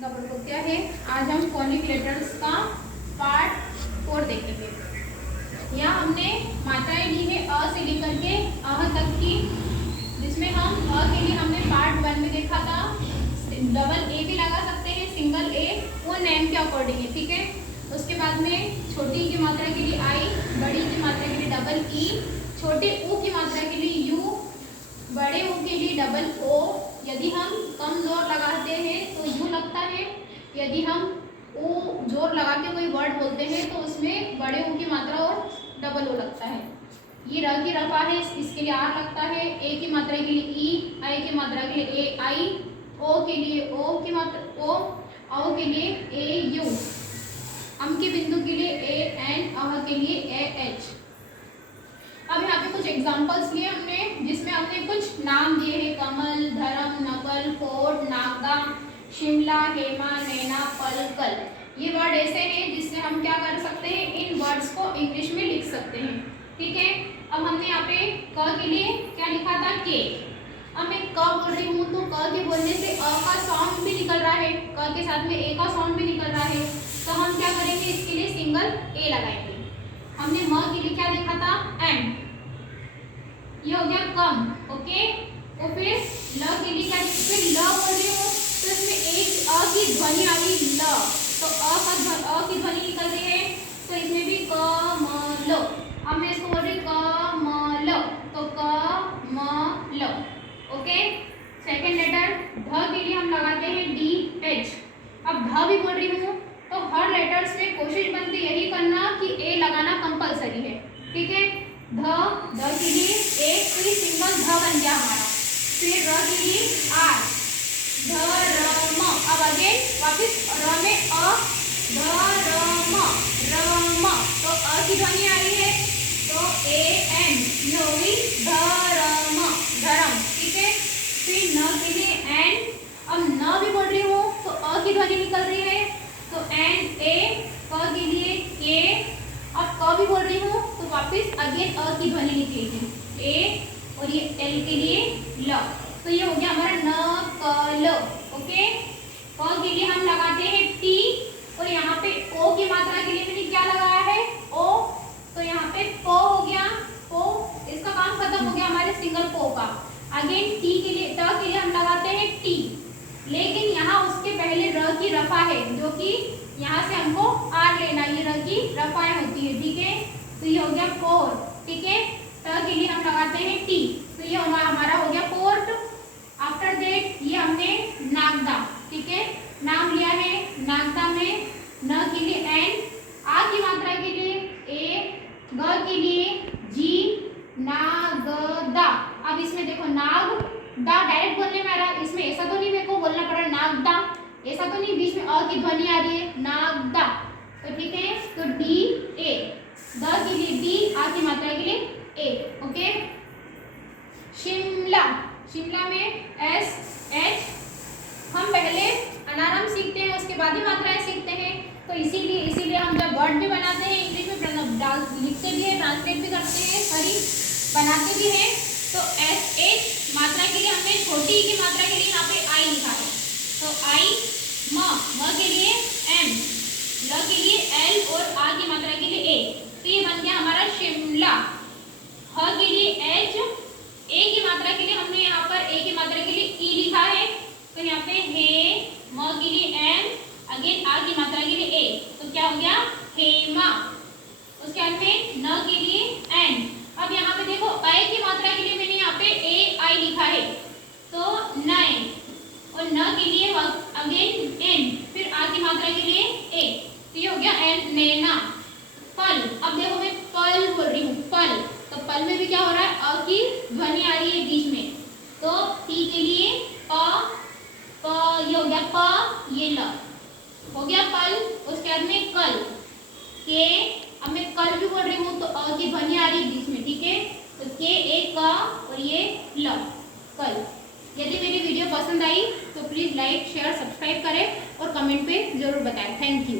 उनका प्रयोग क्या है। आज हम फोनिक लेटर्स का पार्ट 4 देखेंगे। यहाँ हमने मात्राएं ली है अ से लेकर के अह तक की, जिसमें हम अ के लिए हमने पार्ट 1 में देखा था। डबल ए भी लगा सकते हैं, सिंगल ए, वो नेम के अकॉर्डिंग है, ठीक है। उसके बाद में छोटी ई की मात्रा के लिए आई, बड़ी ई की मात्रा के लिए डबल ई, छोटे ऊ की मात्रा के लिए यू, बड़े ऊ के लिए डबल ओ। यदि हम कम जोर लगाते हैं तो यू लगता है, यदि हम ओ जोर लगा के कोई वर्ड बोलते हैं तो उसमें बड़े ऊ की मात्रा और डबल ओ लगता है। ये र की रफा है, इसके लिए आर लगता है। ए की मात्रा के लिए ई, आई की मात्रा के लिए ए आई, ओ के लिए ओ की मात्रा ओ, औ के लिए ए यू, अम के बिंदु के लिए ए एन, अह के लिए ए एच। अब यहाँ पे कुछ एग्जांपल्स लिए हमने, जिसमें हमने कुछ नाम दिए हैं, कमल, धर्म, नकल, कोट, नागदा, शिमला, हेमा, नैना, पल, कल। ये वर्ड ऐसे हैं जिससे हम क्या कर सकते हैं, इन वर्ड्स को इंग्लिश में लिख सकते हैं, ठीक है। अब हमने यहाँ पे क के लिए क्या लिखा था, के। अब मैं क बोल रही हूँ तो क के बोलने से अ का साउंड भी निकल रहा है, क के साथ में ए का साउंड भी निकल रहा है, तो हम क्या करेंगे, इसके लिए सिंगल ए लगाएंगे। हमने म के लिए क्या देखा था, एम, ये हो गया कम, ओके। और फिर ल के लिए क्या, फिर ल बोल रही हूँ तो इसमें एक अ की ध्वनि आ रही, ल, तो अ की ध्वनि निकल रही है, तो इसमें भी क म ल। अब मैं इसको बोल रही कमल, तो कमल, ओके। सेकेंड लेटर ध के लिए हम लगाते हैं डी एच। अब ध भी बोल रही हूँ तो हर लेटर्स में कोशिश बनती यही करना कि ए लगाना कंपलसरी है, ठीक है। ध के लिए एक कोई सिंगल ध बन गया हमारा। फिर र के लिए आर, धर्म। अब अगेन वापिस र में अ, धर्म, रम, तो अ की ध्वनि आ रही है, तो ए एन, नवी, धर्म, धर्म, ठीक है। फिर न के लिए एन, अब न भी बोल रही हूँ तो अ की ध्वनि निकल रही है, तो एन ए, क के लिए के। अब क भी बोल रही हूँ तो वापस अगेन अ की ध्वनि निकलेगी, ए, और ये एल के लिए ल। तो ये हो गया हमारा नकल, ओके। क के लिए हम लगाते हैं टी, और यहाँ पे ओ की मात्रा के लिए मैंने क्या लगाया है, ओ, तो यहाँ पे पो हो गया, पो, इसका काम खत्म हो गया हमारे सिंगल पो का। अगेन टी के लिए, ट के लिए हम लगाते हैं टी, लेकिन यहाँ उसके पहले र की रफा है, जो कि यहाँ से हमको आर लेना, ये र की रफाएं होती है, ठीक है। तो ये हो गया फोर, ठीक है। ट के लिए हम लगाते हैं टी, तो ये हमारा हो गया फोर्ट। आफ्टर दैट ये हमने नागदा, ठीक है, नाम लिया है। नागदा में न के लिए एन, आ की मात्रा के लिए ए, ग के लिए जी, नागदा। अब इसमें देखो नाग दा डायरेक्ट बोलने में आ रहा है, इसमें ऐसा तो नहीं मेरे को बोलना पड़ा नागदा, ऐसा तो नहीं, बीच में अ की ध्वनि आ रही है, नागदा, तो ठीक है। तो डी ए, द के लिए डी, आ की मात्रा के लिए ए, ओके। शिमला, शिमला में एस एच। हम पहले अनारम सीखते हैं, उसके बाद ही मात्राएं सीखते हैं, तो इसीलिए हम जब वर्ड भी बनाते हैं इंग्लिश में लिखते भी हैं, ट्रांसलेट भी करते हैं, सॉरी बनाते भी हैं, तो एस एच मात्रा के लिए हमने छोटी ई की मात्रा के लिए यहाँ पे आई लिखा है, तो आई, म के लिए एम, ल के लिए एल, और आ की मात्रा के लिए ए, तो ये बन गया हमारा शिमला। ह के लिए एच, ए की मात्रा के लिए हमने यहाँ पर ए की मात्रा के लिए ई लिखा है, तो यहाँ पे हे, म के लिए एम, अगेन आ की मात्रा के लिए ए, तो क्या हो गया हेमा। उसके बाद में न के लिए एन। अब यहाँ पे देखो ए की मात्रा के लिए मैंने यहाँ पे ए आई लिखा है, तो नए, और न के लिए अगेन एन, फिर आ की मात्रा के लिए ए, तो ये हो गया एन, नैना। पल, अब देखो मैं पल बोल रही हूँ, पल, तो पल में भी क्या हो रहा है, अ की ध्वनि आ रही है बीच में, तो टी के लिए प, ये हो गया प, ये ल, हो गया पल। उसके बाद में कल, के, अब मैं कल भी बोल रही हूँ तो अ की ध्वनि आ रही है बीच में, ठीक है, तो के एक का, और ये ल, कल। यदि मेरी वीडियो पसंद आई तो प्लीज़ लाइक शेयर सब्सक्राइब करें और कमेंट पे जरूर बताएं। Thank you.